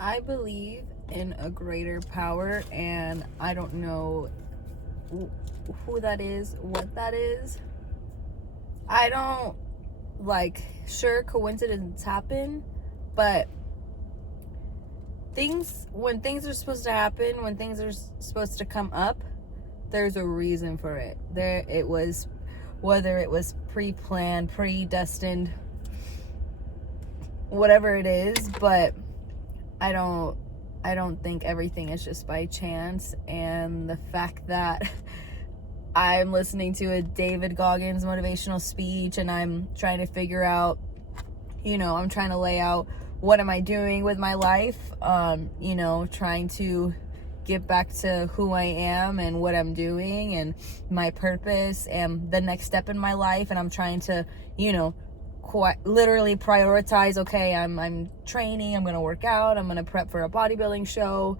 I believe in a greater power, and I don't know who that is, what that is. I don't, sure, coincidence happen, but when things are supposed to happen, when things are supposed to come up, there's a reason for it. Whether it was pre-planned, predestined, whatever it is, but I don't think everything is just by chance. And the fact that I'm listening to a David Goggins motivational speech and I'm trying to figure out, I'm trying to lay out what am I doing with my life, trying to get back to who I am and what I'm doing and my purpose and the next step in my life. And I'm trying to, quite literally prioritize, okay, I'm training, I'm gonna work out, I'm gonna prep for a bodybuilding show.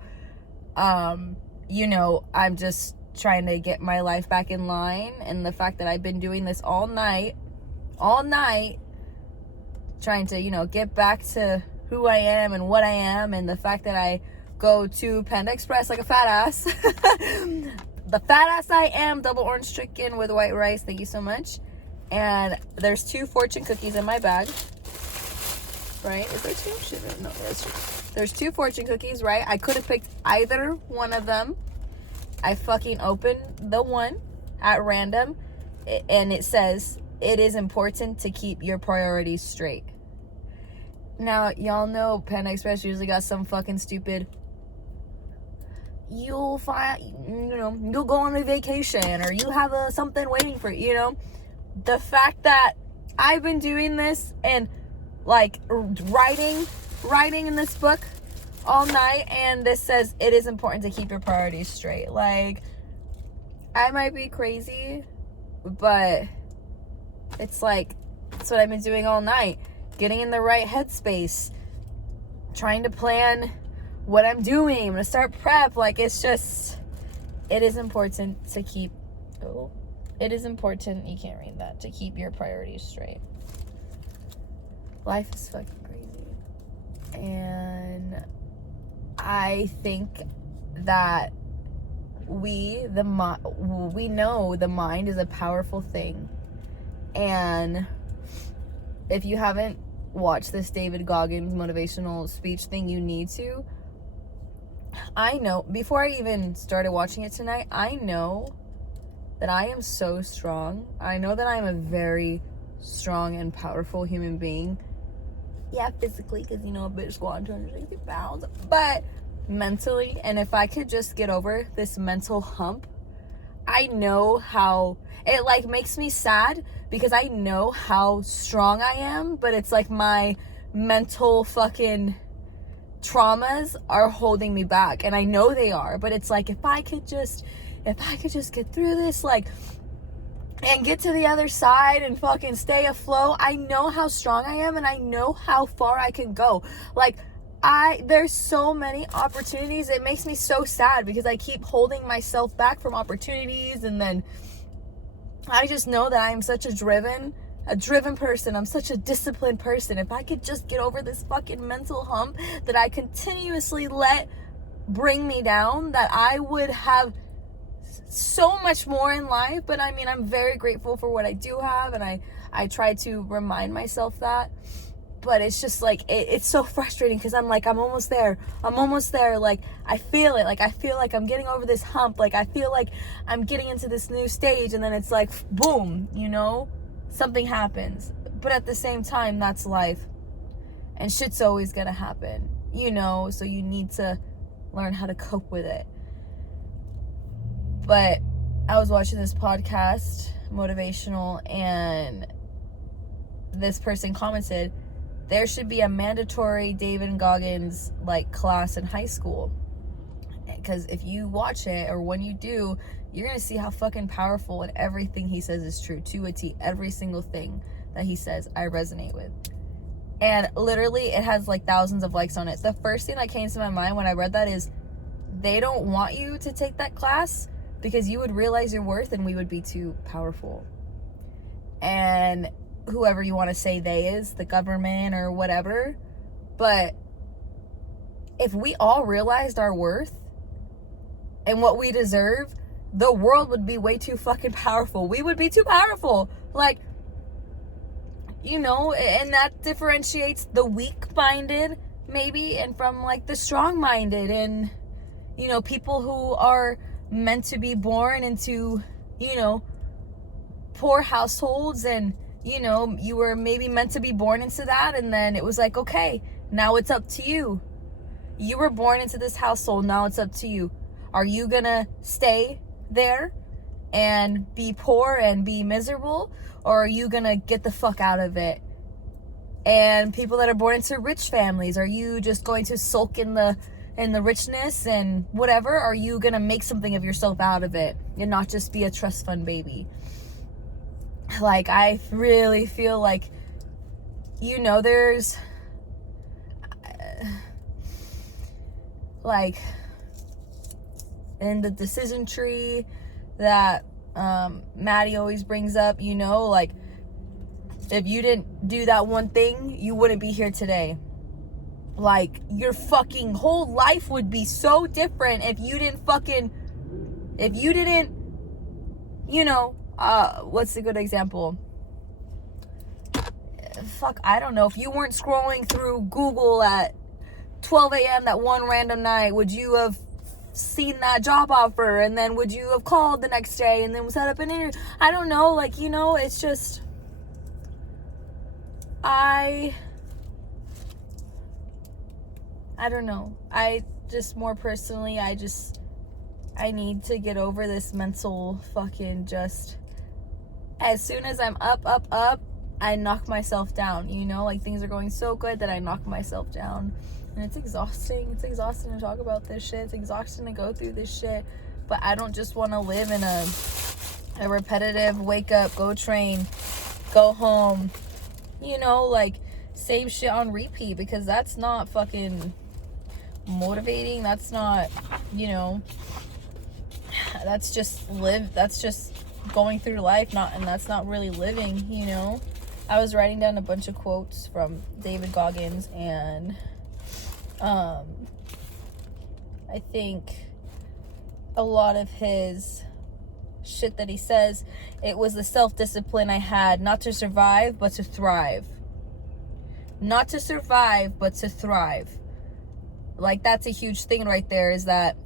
I'm just trying to get my life back in line. And the fact that I've been doing this all night, trying to, get back to who I am and what I am, and the fact that I go to Panda Express like a fat ass. The fat ass I am, double orange chicken with white rice, thank you so much. And there's 2 fortune cookies in my bag, right? Is there 2? Shit, no, there's 2. There's 2 fortune cookies, right? I could have picked either one of them. I fucking opened the one at random, and it says, it is important to keep your priorities straight. Now, y'all know Panda Express usually got some fucking stupid, you'll go on a vacation, or you have something waiting for you, The fact that I've been doing this and writing in this book all night, and this says it is important to keep your priorities straight. I might be crazy, but it's that's what I've been doing all night. Getting in the right headspace, trying to plan what I'm doing. I'm gonna start prep. It is important to keep, you can't read that, to keep your priorities straight. Life is fucking crazy. And I think that we know the mind is a powerful thing. And if you haven't watched this David Goggins motivational speech thing, you need to. I know, before I even started watching it tonight, I know that I am so strong. I know that I'm a very strong and powerful human being. Yeah, physically, because, a bitch squatting 260 pounds. But mentally, and if I could just get over this mental hump, I know how, it makes me sad because I know how strong I am, but it's my mental fucking traumas are holding me back, and I know they are, but it's if I could just get through this, and get to the other side and fucking stay afloat. I know how strong I am, and I know how far I can go. There's so many opportunities. It makes me so sad because I keep holding myself back from opportunities, and then I just know that I'm such a driven person. I'm such a disciplined person. If I could just get over this fucking mental hump that I continuously let bring me down, that I would have so much more in life. But I'm very grateful for what I do have, and I try to remind myself that. But it's just it's so frustrating because I'm almost there. I feel it. I feel like I'm getting over this hump. I feel like I'm getting into this new stage, and then it's boom, something happens. But at the same time, that's life, and shit's always gonna happen, so you need to learn how to cope with it. But I was watching this podcast, motivational, and this person commented, there should be a mandatory David Goggins class in high school, because if you watch it, or when you do, you're gonna see how fucking powerful, and everything he says is true to a T. Every single thing that he says I resonate with, and literally it has thousands of likes on it. The first thing that came to my mind when I read that is, they don't want you to take that class because you would realize your worth, and we would be too powerful. And whoever you want to say they is, the government or whatever, but if we all realized our worth and what we deserve, the world would be way too fucking powerful. We would be too powerful. Like, you know, and that differentiates the weak-minded, maybe, and from, like, the strong-minded, and, you know, people who are meant to be born into, you know, poor households, and, you know, you were maybe meant to be born into that, and then it was like, okay, now it's up to you. You were born into this household, now it's up to you. Are you gonna stay there and be poor and be miserable, or are you gonna get the fuck out of it? And people that are born into rich families, are you just going to sulk in the richness and whatever? Are you gonna make something of yourself out of it and not just be a trust fund baby? Like, I really feel like, you know, there's like in the decision tree that Maddie always brings up, you know, like, if you didn't do that one thing, you wouldn't be here today. Like, your fucking whole life would be so different if you didn't, you know, what's a good example? I don't know. If you weren't scrolling through Google at 12 a.m. that one random night, would you have seen that job offer? And then would you have called the next day and then set up an interview? I don't know. Like, you know, it's just, I don't know. I just, more personally, I need to get over this mental fucking just, as soon as I'm up, I knock myself down, you know? Like, things are going so good that I knock myself down. And it's exhausting. It's exhausting to talk about this shit. It's exhausting to go through this shit. But I don't just want to live in a repetitive wake up, go train, go home, you know, like, same shit on repeat, because that's not fucking motivating. That's not, you know, that's just going through life, and that's not really living, you know. I was writing down a bunch of quotes from David Goggins, and I think a lot of his shit that he says, it was the self-discipline I had not to survive but to thrive. Not to survive but to thrive. Like, that's a huge thing right there, is that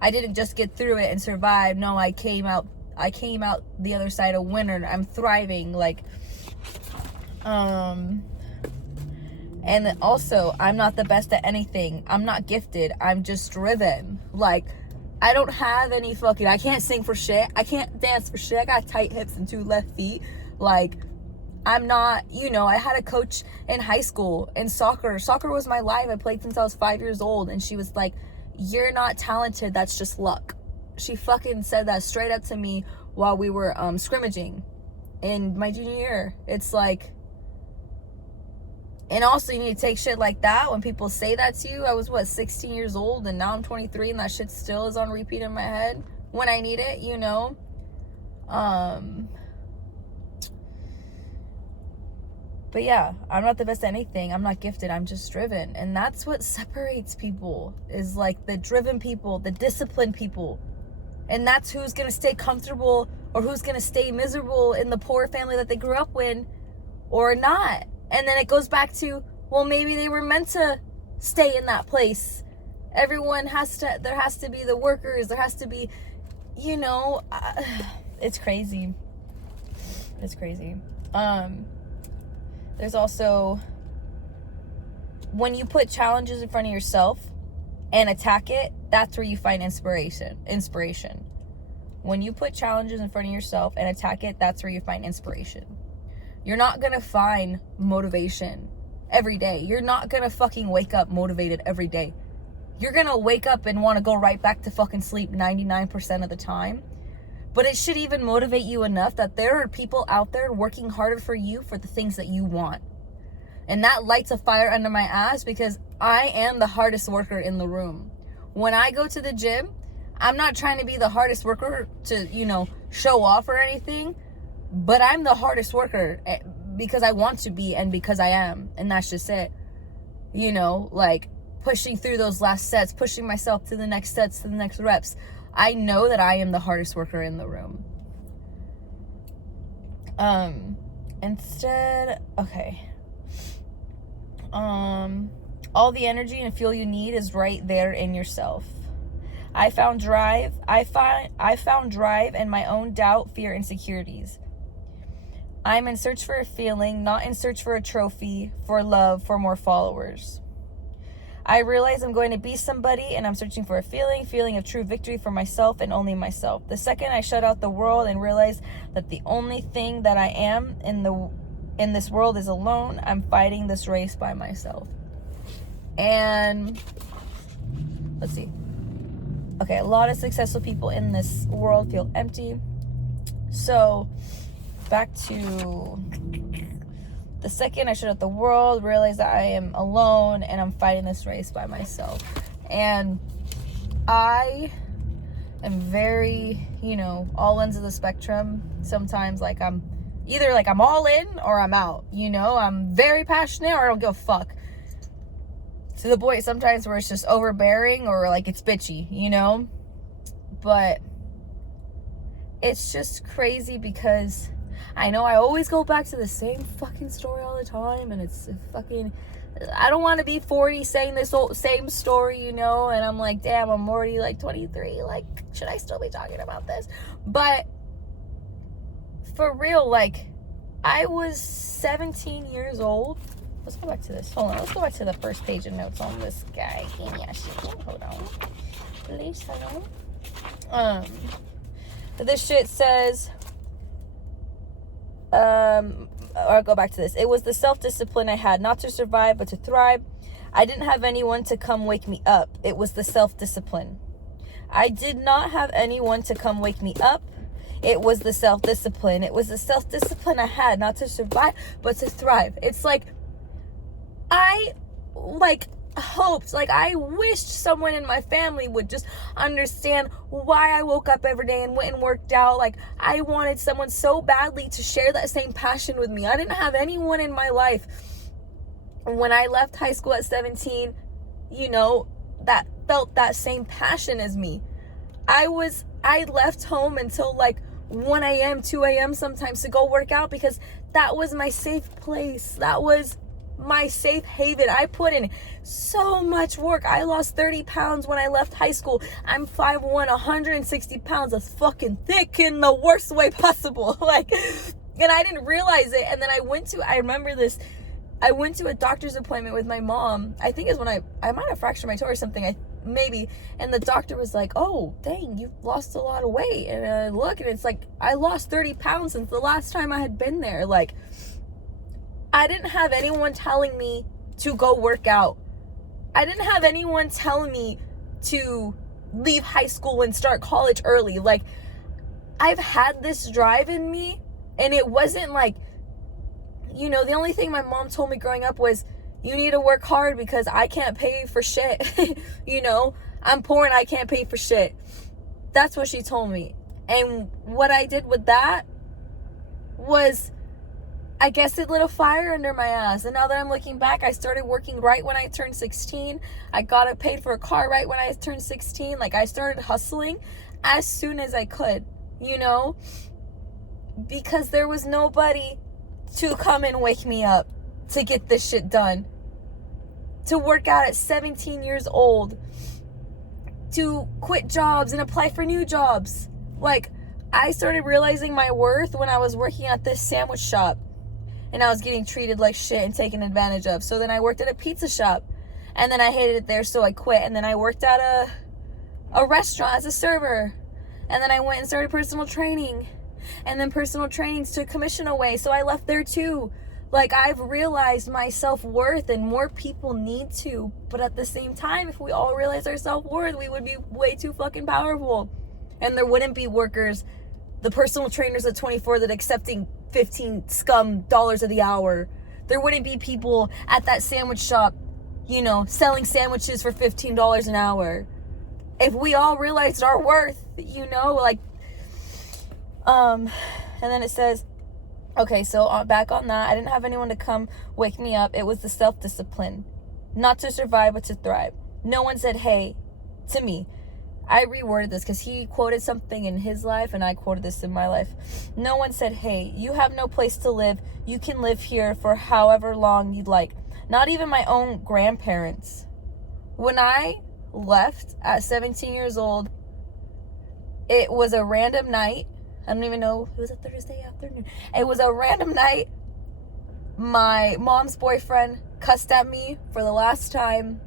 I didn't just get through it and survive. No, I came out the other side a winner. I'm thriving. Like, and also, I'm not the best at anything. I'm not gifted. I'm just driven. Like, I don't have any fucking, I can't sing for shit. I can't dance for shit. I got tight hips and 2 left feet. Like, I'm not, you know, I had a coach in high school in soccer. Soccer was my life. I played since I was 5 years old. And she was like, you're not talented. That's just luck. She fucking said that straight up to me while we were scrimmaging in my junior year. It's like, and also, you need to take shit like that when people say that to you. I was, 16 years old, and now I'm 23, and that shit still is on repeat in my head when I need it, you know? But yeah, I'm not the best at anything. I'm not gifted. I'm just driven. And that's what separates people, is like the driven people, the disciplined people. And that's who's going to stay comfortable, or who's going to stay miserable in the poor family that they grew up in, or not. And then it goes back to, well, maybe they were meant to stay in that place. Everyone there has to be the workers. There has to be, you know, it's crazy. It's crazy. There's also, when you put challenges in front of yourself and attack it, that's where you find inspiration. When you put challenges in front of yourself and attack it, that's where you find inspiration. You're not gonna find motivation every day. You're not gonna fucking wake up motivated every day. You're gonna wake up and want to go right back to fucking sleep 99% of the time. But it should even motivate you enough that there are people out there working harder for you for the things that you want. And that lights a fire under my ass, because I am the hardest worker in the room. When I go to the gym, I'm not trying to be the hardest worker to, you know, show off or anything. But I'm the hardest worker because I want to be, and because I am. And that's just it. You know, like, pushing through those last sets, pushing myself to the next sets, to the next reps. I know that I am the hardest worker in the room. Instead, okay. All the energy and fuel you need is right there in yourself. I found drive in my own doubt, fear, insecurities. I'm in search for a feeling, not in search for a trophy, for love, for more followers. I realize I'm going to be somebody, and I'm searching for a feeling of true victory for myself and only myself. The second I shut out the world and realize that the only thing that I am in this world is alone, I'm fighting this race by myself. And let's see. Okay, a lot of successful people in this world feel empty. So back to the second I shut out the world, realize that I am alone and I'm fighting this race by myself. And I am very, all ends of the spectrum. Sometimes I'm either I'm all in or I'm out, I'm very passionate or I don't give a fuck. To the point sometimes where it's just overbearing or it's bitchy, but it's just crazy because I know I always go back to the same fucking story all the time, and it's fucking, I don't want to be 40 saying this same story, and I'm like, damn, I'm already 23, should I still be talking about this? But for real, I was 17 years old. Let's go back to this. Hold on. Let's go back to the first page of notes on this guy. Hold on. Please, hold on. This shit says, or go back to this. It was the self-discipline I had, not to survive, but to thrive. I didn't have anyone to come wake me up. It was the self-discipline. I did not have anyone to come wake me up. It was the self-discipline. It was the self-discipline I had, not to survive, but to thrive. It's I hoped, I wished someone in my family would just understand why I woke up every day and went and worked out. I wanted someone so badly to share that same passion with me. I didn't have anyone in my life when I left high school at 17, that felt that same passion as me. I left home until 1 a.m., 2 a.m. sometimes to go work out because that was my safe place. That was my safe haven. I put in so much work. I lost 30 pounds when I left high school. I'm 5'1", 160 pounds of fucking thick in the worst way possible. And I didn't realize it. And then I remember this, I went to a doctor's appointment with my mom. I think it's when I might have fractured my toe or something. Maybe. And the doctor was like, oh, dang, you've lost a lot of weight. And I look and it's I lost 30 pounds since the last time I had been there. I didn't have anyone telling me to go work out. I didn't have anyone telling me to leave high school and start college early. I've had this drive in me, and it wasn't the only thing my mom told me growing up was, you need to work hard because I can't pay for shit. I'm poor and I can't pay for shit. That's what she told me. And what I did with that was, I guess it lit a fire under my ass. And now that I'm looking back, I started working right when I turned 16. I got it paid for a car right when I turned 16. I started hustling as soon as I could, because there was nobody to come and wake me up to get this shit done. To work out at 17 years old. To quit jobs and apply for new jobs. I started realizing my worth when I was working at this sandwich shop. And I was getting treated like shit and taken advantage of. So then I worked at a pizza shop. And then I hated it there, so I quit. And then I worked at a restaurant as a server. And then I went and started personal training. And then personal trainings took commission away, so I left there too. I've realized my self-worth, and more people need to. But at the same time, if we all realize our self-worth, we would be way too fucking powerful. And there wouldn't be workers, the personal trainers at 24 that accepting 15 scum dollars of the hour. There wouldn't be people at that sandwich shop, selling sandwiches for $15 an hour. If we all realized our worth, and then it says, okay, so back on that, I didn't have anyone to come wake me up. It was the self-discipline. not to survive, but to thrive. No one said, hey, to me. I reworded this because he quoted something in his life and I quoted this in my life. No one said, hey, you have no place to live. You can live here for however long you'd like. Not even my own grandparents. When I left at 17 years old, it was a random night. I don't even know. It was a Thursday afternoon. It was a random night. My mom's boyfriend cussed at me for the last time.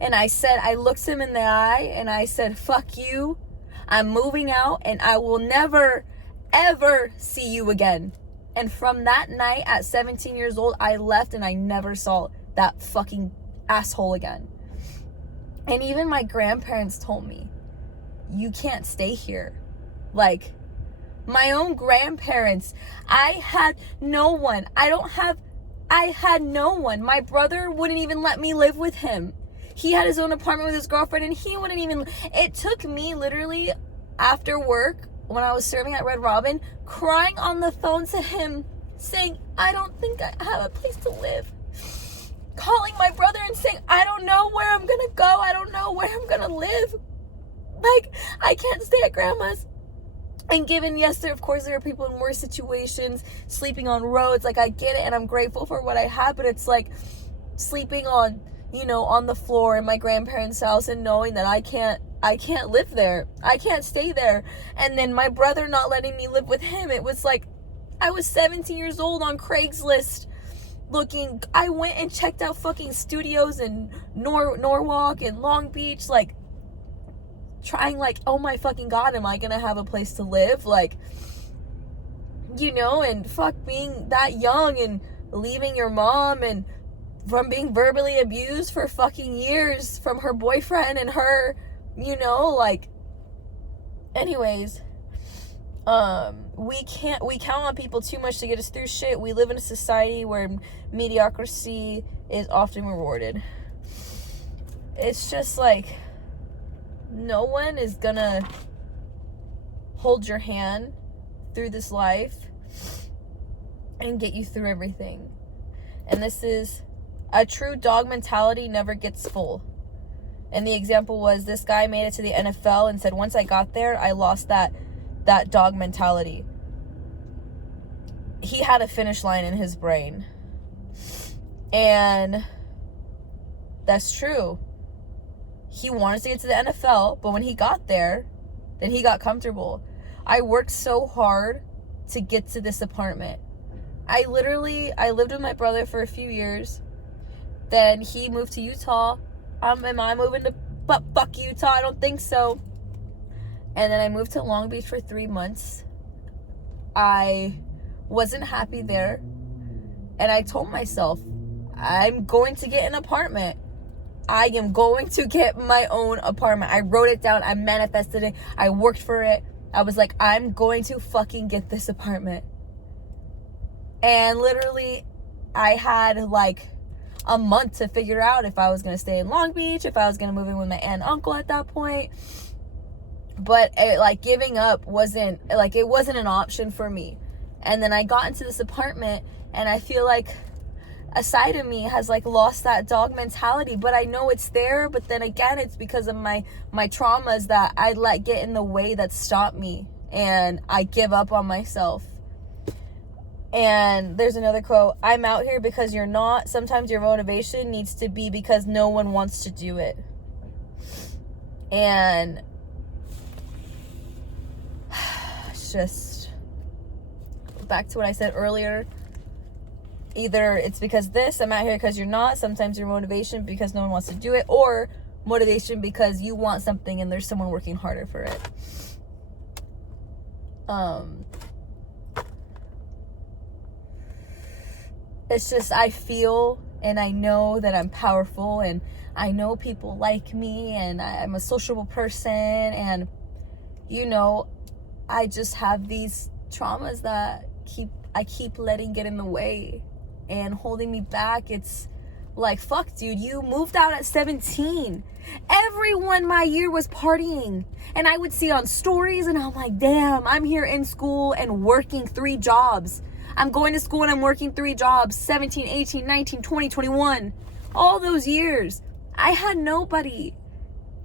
And I looked him in the eye and I said, fuck you. I'm moving out and I will never, ever see you again. And from that night at 17 years old, I left and I never saw that fucking asshole again. And even my grandparents told me, you can't stay here. Like, my own grandparents, I had no one. I had no one. My brother wouldn't even let me live with him. He had his own apartment with his girlfriend and he wouldn't even, it took me literally after work when I was serving at Red Robin, crying on the phone to him saying, I don't think I have a place to live. Calling my brother and saying, I don't know where I'm gonna go. I don't know where I'm gonna live. Like, I can't stay at grandma's. And given, yes, there are people in worse situations, sleeping on roads. Like, I get it and I'm grateful for what I have, but it's like sleeping on, on the floor in my grandparents' house and knowing that I can't live there. I can't stay there. And then my brother not letting me live with him. It was like, I was 17 years old on Craigslist looking. I went and checked out fucking studios in Norwalk and Long Beach, like, trying like, oh my fucking God, am I gonna have a place to live? Like, and fuck being that young and leaving your mom and from being verbally abused for fucking years from her boyfriend and her, like, anyways, we count on people too much to get us through shit. We live in a society where mediocrity is often rewarded. It's just like, no one is gonna hold your hand through this life and get you through everything. And this is a true dog mentality never gets full. And the example was this guy made it to the NFL and said, once I got there, I lost that dog mentality. He had a finish line in his brain. And that's true. He wanted to get to the NFL, but when he got there, then he got comfortable. I worked so hard to get to this apartment. I lived with my brother for a few years. Then he moved to Utah. Am I moving to fuck Utah? I don't think so. And then I moved to Long Beach for 3 months. I wasn't happy there. And I told myself, I'm going to get an apartment. I am going to get my own apartment. I wrote it down. I manifested it. I worked for it. I was like, I'm going to fucking get this apartment. And literally, I had like a month to figure out if I was going to stay in Long Beach, if I was going to move in with my aunt and uncle at that point. But giving up wasn't an option for me. And then I got into this apartment and I feel like a side of me has lost that dog mentality, but I know it's there. But then again, it's because of my traumas that I let get in the way that stopped me, and I give up on myself. And there's another quote, I'm out here because you're not. Sometimes your motivation needs to be because no one wants to do it. And it's just back to what I said earlier. Either it's because I'm out here because you're not. Sometimes your motivation because no one wants to do it, or motivation because you want something and there's someone working harder for it. It's just, I feel and I know that I'm powerful, and I know people like me, and I'm a sociable person, and I just have these traumas that I keep letting get in the way and holding me back. It's like, fuck, dude, you moved out at 17. Everyone my year was partying, and I would see on stories, and I'm like, damn, I'm here in school and working 3 jobs. I'm going to school and I'm working 3 jobs, 17, 18, 19, 20, 21. all those years, I had nobody.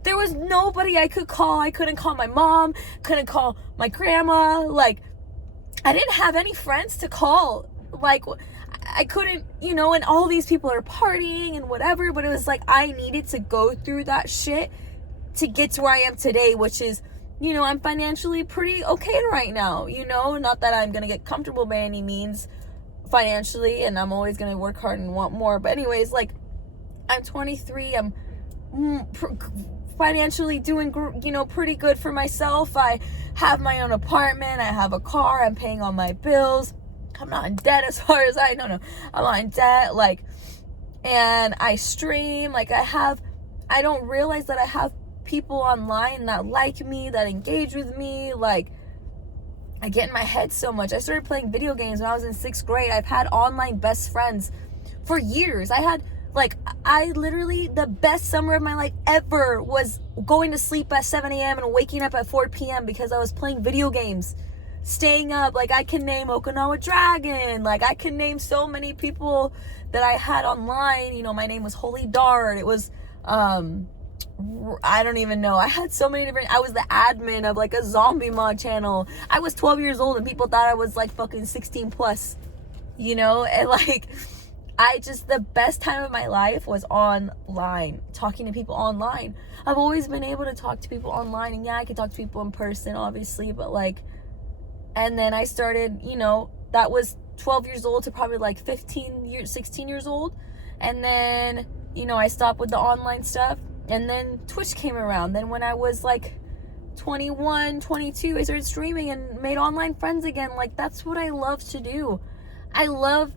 There was nobody I could call. I couldn't call my mom, couldn't call my grandma. Like, I didn't have any friends to call. Like, I couldn't, you know, and all these people are partying and whatever, but it was like I needed to go through that shit to get to where I am today, which is, you know, I'm financially pretty okay right now, you know, not that I'm gonna get comfortable by any means financially, and I'm always gonna work hard and want more, but anyways, like, I'm 23, I'm financially doing, you know, pretty good for myself. I have my own apartment, I have a car, I'm paying all my bills, I'm not in debt as far as I'm not in debt, like, and I stream, like, I don't realize that I have people online that like me, that engage with me. Like, I get in my head so much. I started playing video games when I was in 6th grade. I've had online best friends for years. I literally, the best summer of my life ever was going to sleep at 7 a.m. and waking up at 4 p.m. because I was playing video games, staying up. Like, I can name Okinawa Dragon. Like, I can name so many people that I had online. You know, my name was Holy Dart. It was, I don't even know. I had so many different, I was the admin of like a zombie mod channel. I was 12 years old and people thought I was like fucking 16 plus, you know? And like, the best time of my life was online, talking to people online. I've always been able to talk to people online, and yeah, I could talk to people in person, obviously, but like, and then I started, you know, that was 12 years old to probably like 16 years old. And then, you know, I stopped with the online stuff. And then Twitch came around. Then when I was like 21, 22, I started streaming and made online friends again. Like, that's what I love to do. I love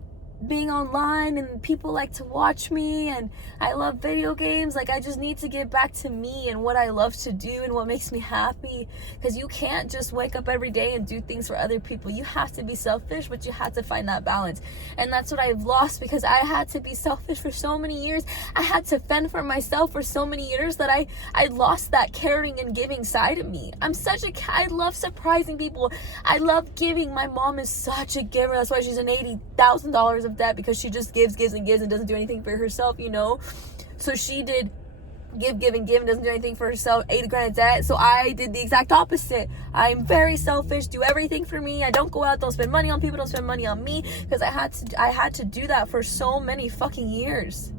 being online and people like to watch me, and I love video games. Like, I just need to get back to me and what I love to do and what makes me happy, because you can't just wake up every day and do things for other people. You have to be selfish, but you have to find that balance, and that's what I've lost, because I had to be selfish for so many years. I had to fend for myself for so many years that I lost that caring and giving side of me. I love surprising people. I love giving. My mom is such a giver. That's why she's in $80,000 of debt, because she just gives and doesn't do anything for herself, you know. So she did give and doesn't do anything for herself, 80 grand of debt. So I did the exact opposite. I'm very selfish, do everything for me. I don't go out, don't spend money on people, don't spend money on me, because I had to do that for so many fucking years.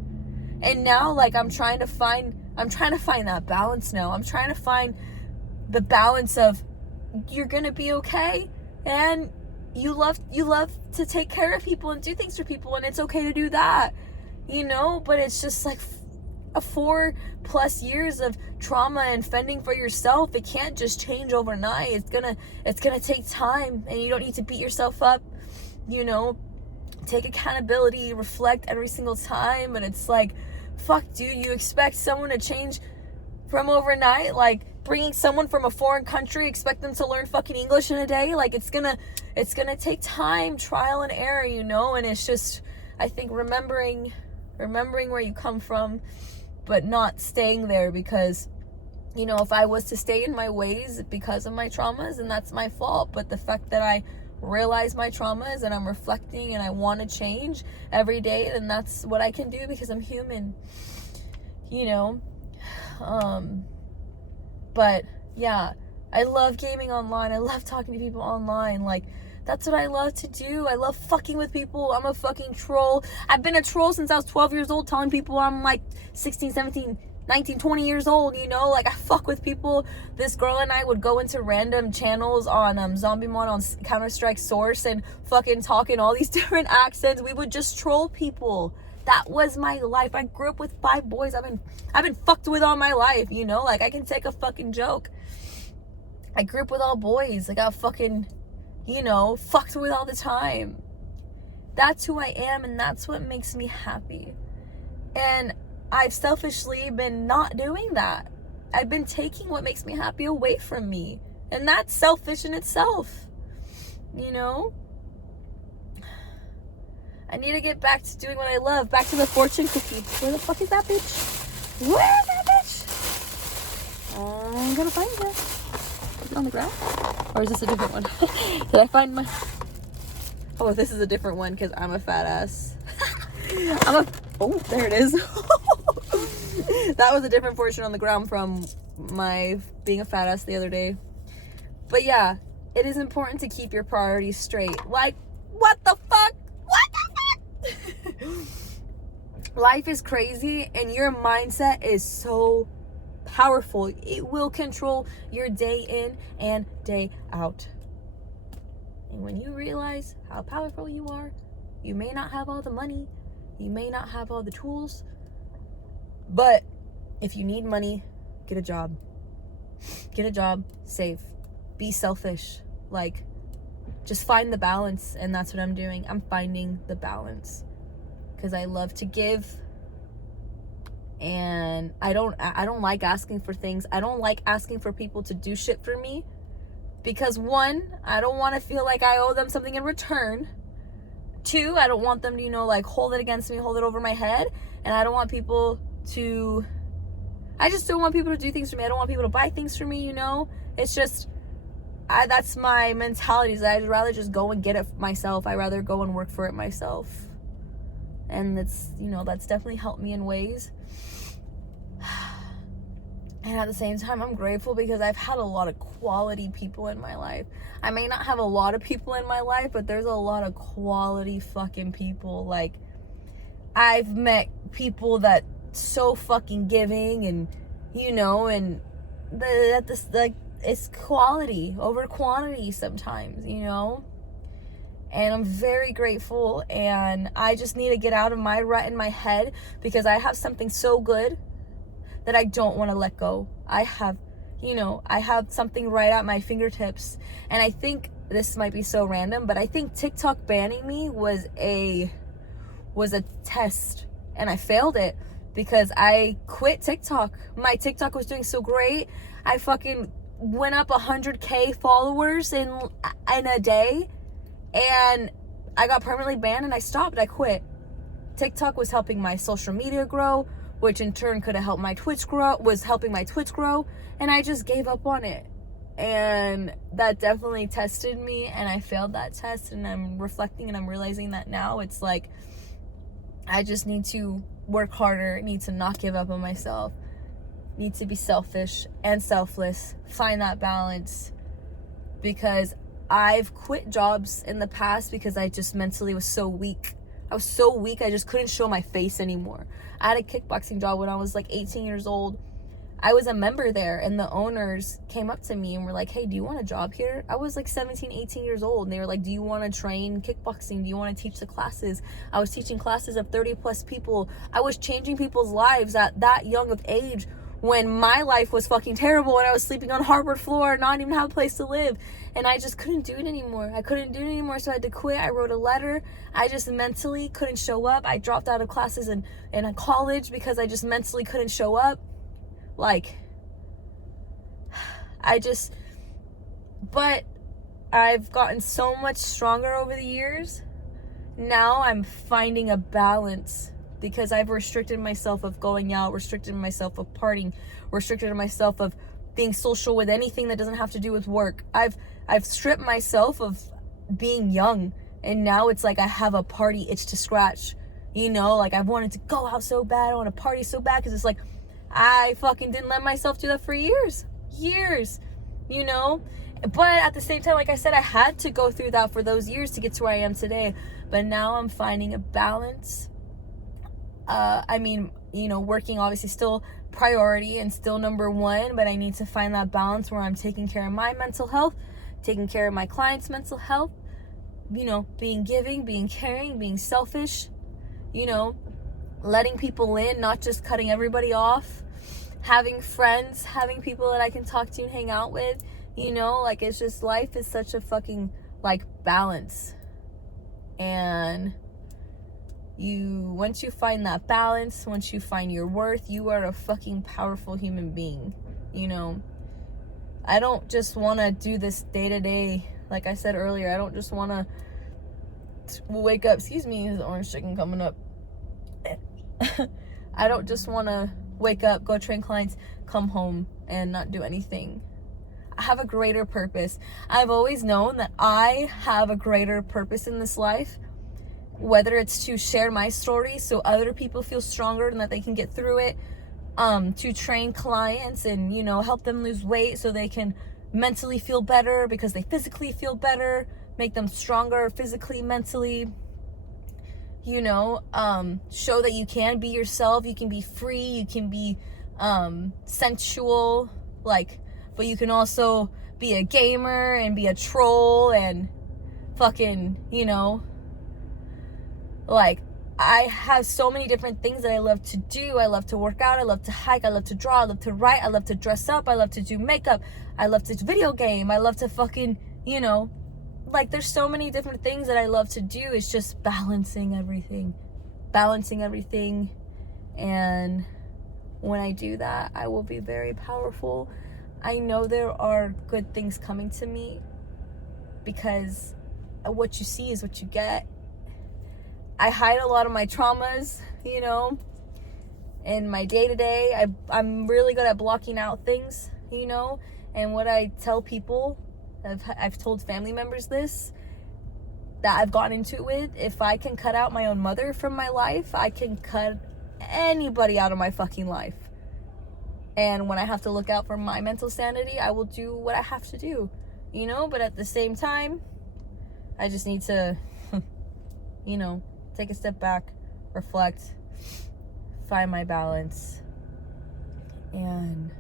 And now, like, I'm trying to find that balance now. I'm trying to find the balance of, you're gonna be okay, and you love to take care of people and do things for people, and it's okay to do that, you know. But it's just like a 4+ years of trauma and fending for yourself. It can't just change overnight. It's gonna take time, and you don't need to beat yourself up, you know. Take accountability, reflect every single time. But it's like, fuck, dude, you expect someone to change from overnight? Like, bringing someone from a foreign country, expect them to learn fucking English in a day? Like, it's gonna take time, trial and error, you know. And it's just, I think, remembering where you come from, but not staying there, because, you know, if I was to stay in my ways because of my traumas, then that's my fault. But the fact that I realize my traumas and I'm reflecting and I want to change every day, then that's what I can do, because I'm human, you know. But yeah, I love gaming online. I love talking to people online. Like, that's what I love to do. I love fucking with people. I'm a fucking troll. I've been a troll since I was 12 years old, telling people I'm like 16, 17, 19, 20 years old, you know. Like, I fuck with people. This girl and I would go into random channels on Zombie Mod, on Counter-Strike Source, and fucking talk in all these different accents. We would just troll people. That was my life. I grew up with 5 boys. I've been fucked with all my life, you know. Like, I can take a fucking joke. I grew up with all boys. I got fucking, you know, fucked with all the time. That's who I am, and that's what makes me happy. And I've selfishly been not doing that. I've been taking what makes me happy away from me, and that's selfish in itself, you know. I need to get back to doing what I love. Back to the fortune cookie. Where the fuck is that bitch? Where is that bitch? I'm gonna find her. Is it on the ground? Or is this a different one? Did I find my... Oh, this is a different one, because I'm a fat ass. Oh, there it is. That was a different portion on the ground from my being a fat ass the other day. But yeah, it is important to keep your priorities straight. Like, what the fuck? What the fuck? Life is crazy, and your mindset is so powerful. It will control your day in and day out. And when you realize how powerful you are, you may not have all the money, you may not have all the tools, but if you need money, get a job. Get a job, save. Be selfish. Like, just find the balance, and that's what I'm doing. I'm finding the balance because I love to give, and I don't like asking for things. I don't like asking for people to do shit for me because, one, I don't want to feel like I owe them something in return. Two, I don't want them to, like, hold it against me, hold it over my head, and I don't want people to, I just don't want people to do things for me. I don't want people to buy things for me, It's just, that's my mentality, is I'd rather just go and get it myself. I'd rather go and work for it myself. And it's, that's definitely helped me in ways. And at the same time, I'm grateful because I've had a lot of quality people in my life. I may not have a lot of people in my life, but there's a lot of quality fucking people. Like, I've met people that so fucking giving, and and it's quality over quantity sometimes, and I'm very grateful, and I just need to get out of my rut in my head because I have something so good that I don't want to let go. I have something right at my fingertips, and I think this might be so random, but I think TikTok banning me was a test, and I failed it because I quit TikTok. My TikTok was doing so great. I fucking went up 100K followers in a day, and I got permanently banned, and I stopped. I quit. TikTok was helping my social media grow, which in turn could have helped my Twitch grow, and I just gave up on it. And that definitely tested me, and I failed that test, and I'm reflecting and I'm realizing that now it's like I just need to work harder, need to not give up on myself, need to be selfish and selfless, find that balance, because I've quit jobs in the past because I just mentally was so weak. I was so weak, I just couldn't show my face anymore. I had a kickboxing job when I was like 18 years old. I was a member there, and the owners came up to me and were like, hey, do you want a job here? I was like 17, 18 years old, and they were like, do you want to train kickboxing? Do you want to teach the classes? I was teaching classes of 30 plus people. I was changing people's lives at that young of age when my life was fucking terrible and I was sleeping on hardwood floor, not even have a place to live. And I just couldn't do it anymore. So I had to quit. I wrote a letter. I just mentally couldn't show up. I dropped out of classes in college because I just mentally couldn't show up. But I've gotten so much stronger over the years. Now I'm finding a balance because I've restricted myself of going out, restricted myself of partying, restricted myself of being social with anything that doesn't have to do with work. I've stripped myself of being young, and now it's like I have a party itch to scratch. I've wanted to go out so bad, I want to party so bad, because it's like I fucking didn't let myself do that for years, but at the same time, like I said, I had to go through that for those years to get to where I am today. But now I'm finding a balance. Working obviously still priority and still number one, but I need to find that balance where I'm taking care of my mental health, taking care of my clients' mental health, being giving, being caring, being selfish, letting people in, not just cutting everybody off, having friends, having people that I can talk to and hang out with, it's just, life is such a fucking, balance. And once you find that balance, once you find your worth, you are a fucking powerful human being. I don't just want to do this day to day. Like I said earlier, I don't just want to wake up, excuse me, there's orange chicken coming up. I don't just want to wake up, go train clients, come home and not do anything. I have a greater purpose. I've always known that I have a greater purpose in this life. whether it's to share my story so other people feel stronger and that they can get through it, to train clients and, you know, help them lose weight so they can mentally feel better because they physically feel better, make them stronger physically, mentally, you know, show that you can be yourself, you can be free, you can be sensual, like, but you can also be a gamer and be a troll and fucking, you know, like, I have so many different things that I love to do. I love to work out, I love to hike, I love to draw, I love to write, I love to dress up, I love to do makeup, I love to video game, I love to fucking, you know, like, there's so many different things that I love to do. It's just balancing everything. And when I do that, I will be very powerful. I know there are good things coming to me because what you see is what you get. I hide a lot of my traumas, you know, in my day-to-day. I'm really good at blocking out things, you know, and what I tell people, I've told family members this, that I've gotten into it with, if I can cut out my own mother from my life, I can cut anybody out of my fucking life. And when I have to look out for my mental sanity, I will do what I have to do, you know, but at the same time, I just need to, you know, take a step back, reflect, find my balance, and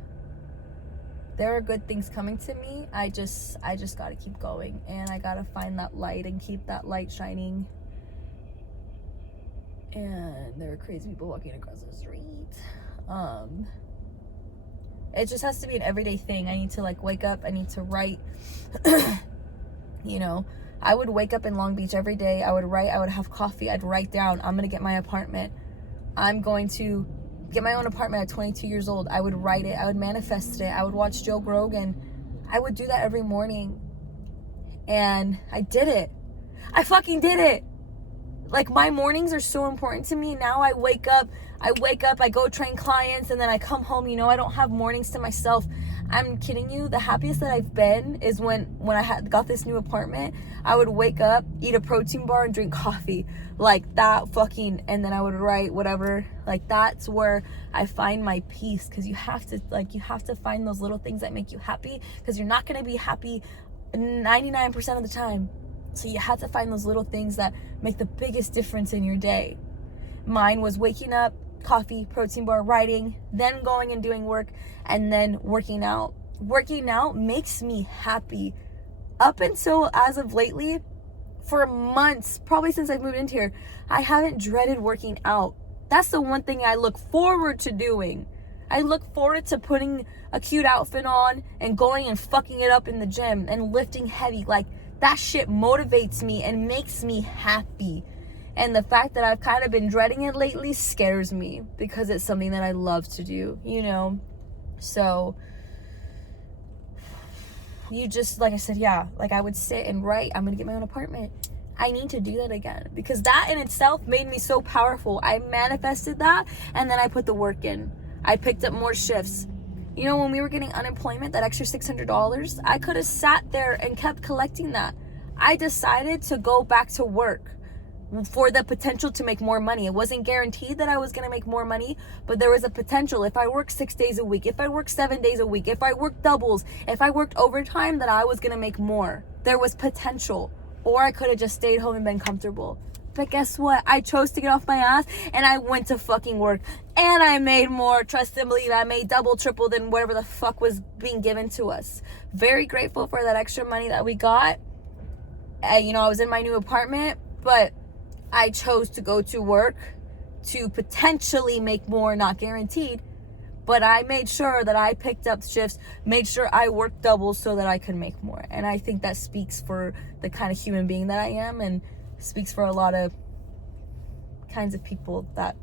there are good things coming to me. I just gotta keep going, and I gotta find that light and keep that light shining. And there are crazy people walking across the street. It just has to be an everyday thing. I need to, like, wake up, I need to write. You know, I would wake up in Long Beach every day, I would write, I would have coffee, I'd write down, I'm gonna get my apartment, I'm going to get my own apartment at 22 years old. I would write it, I would manifest it, I would watch Joe Rogan. I would do that every morning. And I did it. I fucking did it. Like, my mornings are so important to me. Now I wake up, I go train clients, and then I come home, you know, I don't have mornings to myself. I'm kidding you. The happiest that I've been is when I got this new apartment. I would wake up, eat a protein bar, and drink coffee. Like, that fucking, and then I would write whatever. Like, that's where I find my peace, because you have to find those little things that make you happy, because you're not going to be happy 99% of the time. So you have to find those little things that make the biggest difference in your day. Mine was waking up, coffee, protein bar, writing, then going and doing work, and then working out. Working out makes me happy. Up until as of lately, for months, probably since I've moved into here, I haven't dreaded working out. That's the one thing I look forward to doing. I look forward to putting a cute outfit on and going and fucking it up in the gym and lifting heavy. Like, that shit motivates me and makes me happy. And the fact that I've kind of been dreading it lately scares me, because it's something that I love to do, you know? So, you just, like I said, yeah, like, I would sit and write, I'm gonna get my own apartment. I need to do that again, because that in itself made me so powerful. I manifested that, and then I put the work in. I picked up more shifts. You know, when we were getting unemployment, that extra $600, I could have sat there and kept collecting that. I decided to go back to work for the potential to make more money. It wasn't guaranteed that I was going to make more money, but there was a potential. If I worked 6 days a week, if I worked 7 days a week, if I worked doubles, if I worked overtime, that I was going to make more. There was potential. Or I could have just stayed home and been comfortable. But guess what? I chose to get off my ass, and I went to fucking work, and I made more. Trust and believe, I made double, triple than whatever the fuck was being given to us. Very grateful for that extra money that we got. You know, I was in my new apartment, but I chose to go to work to potentially make more, not guaranteed. But I made sure that I picked up shifts, made sure I worked doubles so that I could make more. And I think that speaks for the kind of human being that I am, and speaks for a lot of kinds of people that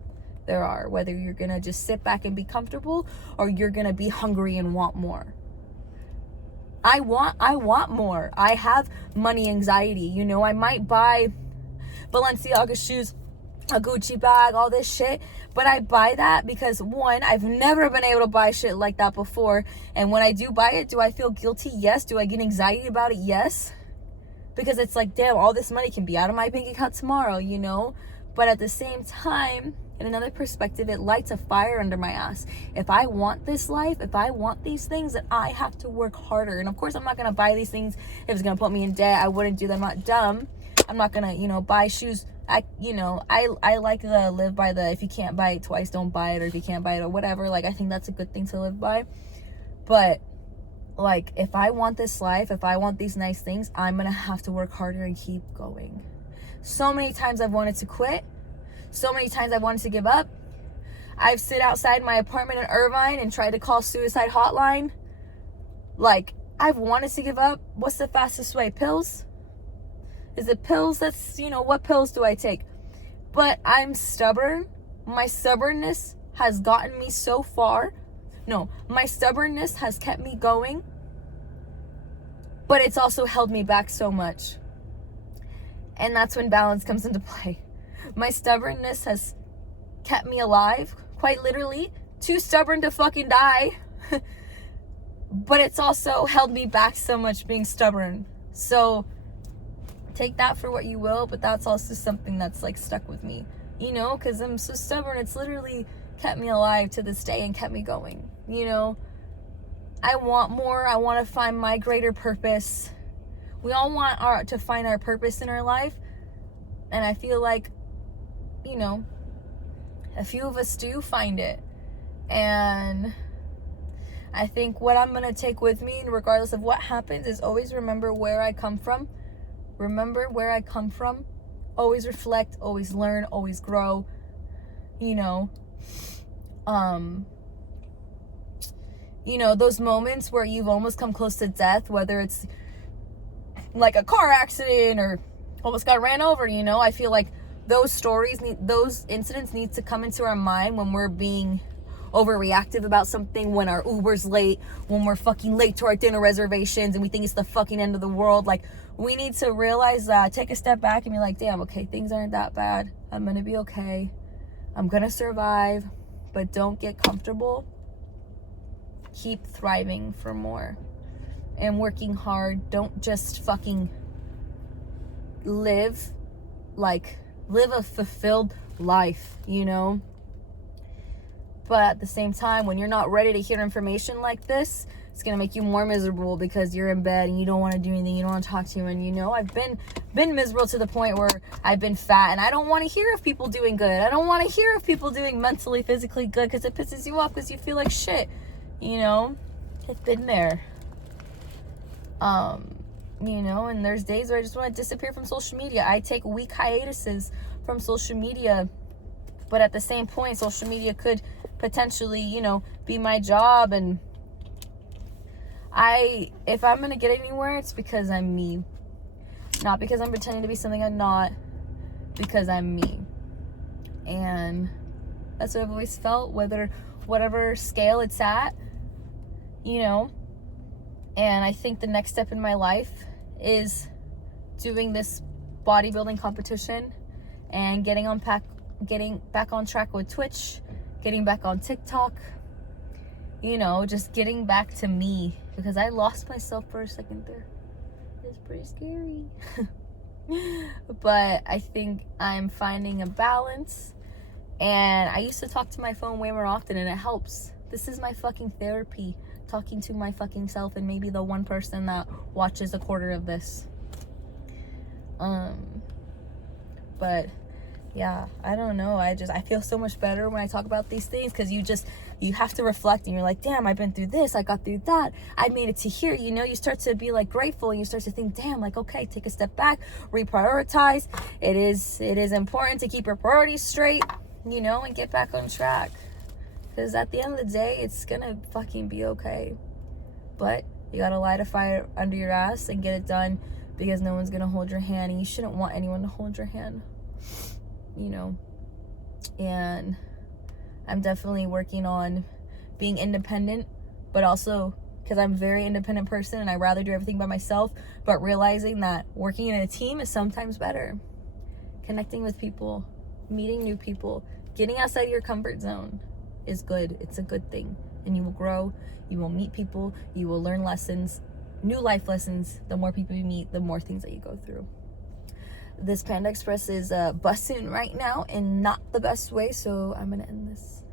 there are, whether you're gonna just sit back and be comfortable, or you're gonna be hungry and want more. I want more. I have money anxiety. You know, I might buy Balenciaga shoes, a Gucci bag, all this shit, but I buy that because, one, I've never been able to buy shit like that before, and when I do buy it, do I feel guilty? Yes. Do I get anxiety about it? Yes. because it's like, damn, all this money can be out of my bank account tomorrow, you know? But at the same time, in another perspective, it lights a fire under my ass. If I want this life, if I want these things, then I have to work harder. And of course, I'm not going to buy these things if it's going to put me in debt. I wouldn't do that. I'm not dumb. I'm not going to, you know, buy shoes. I like the live by the, if you can't buy it twice, don't buy it, or if you can't buy it or whatever. Like, I think that's a good thing to live by. But like, if I want this life, if I want these nice things, I'm going to have to work harder and keep going. So many times I've wanted to quit. So many times I wanted to give up. I've sit outside my apartment in Irvine and tried to call suicide hotline. Like, I've wanted to give up. What's the fastest way? Pills? Is it pills? That's, you know, what pills do I take? But I'm stubborn. My stubbornness has gotten me so far. No, my stubbornness has kept me going. But it's also held me back so much. And that's when balance comes into play. My stubbornness has kept me alive, quite literally. Too stubborn to fucking die. But it's also held me back so much being stubborn. So take that for what you will, but that's also something that's like stuck with me. You know, because I'm so stubborn, it's literally kept me alive to this day and kept me going. You know, I want more. I want to find my greater purpose. We all want to find our purpose in our life. And I feel like, you know, a few of us do find it. And I think what I'm going to take with me, regardless of what happens, is always remember where I come from. Remember where I come from. Always reflect, always learn, always grow. You know, those moments where you've almost come close to death, whether it's like a car accident or almost got ran over, you know, I feel like those incidents need to come into our mind when we're being overreactive about something, when our Uber's late, when we're fucking late to our dinner reservations and we think it's the fucking end of the world. Like, we need to realize that, take a step back and be like, damn, okay, things aren't that bad. I'm gonna be okay. I'm gonna survive. But don't get comfortable. Keep thriving for more and working hard. Don't just fucking live a fulfilled life, you know? But at the same time, when you're not ready to hear information like this, it's gonna make you more miserable because you're in bed and you don't want to do anything, you don't want to talk to you. And you know, I've been miserable to the point where I've been fat and I don't want to hear of people doing good. I don't want to hear of people doing mentally, physically good, because it pisses you off, because you feel like shit, you know? I've been there. You know, and there's days where I just want to disappear from social media. I take week hiatuses from social media, but at the same point, social media could potentially, you know, be my job. And if I'm gonna get anywhere, it's because I'm me, not because I'm pretending to be something I'm not, because I'm me. And that's what I've always felt, whatever scale it's at, you know. And I think the next step in my life is doing this bodybuilding competition and getting back on track with Twitch, getting back on TikTok, you know, just getting back to me, because I lost myself for a second there. It's pretty scary. But I think I'm finding a balance, and I used to talk to my phone way more often, and it helps. This is my fucking therapy, talking to my fucking self and maybe the one person that watches a quarter of this. But yeah, I don't know. I feel so much better when I talk about these things, because you have to reflect and you're like, damn, I've been through this, I got through that, I made it to here, you know. You start to be like grateful, and you start to think, damn, like, okay, take a step back, reprioritize. It is important to keep your priorities straight, you know, and get back on track. Because at the end of the day, it's gonna fucking be okay. But you gotta light a fire under your ass and get it done, because no one's gonna hold your hand, and you shouldn't want anyone to hold your hand, you know. And I'm definitely working on being independent, but also because I'm a very independent person and I rather do everything by myself, but realizing that working in a team is sometimes better. Connecting with people, meeting new people, getting outside your comfort zone is good. It's a good thing. And you will grow, you will meet people, you will learn lessons, new life lessons. The more people you meet, the more things that you go through. This Panda Express is busting right now in not the best way, so I'm gonna end this.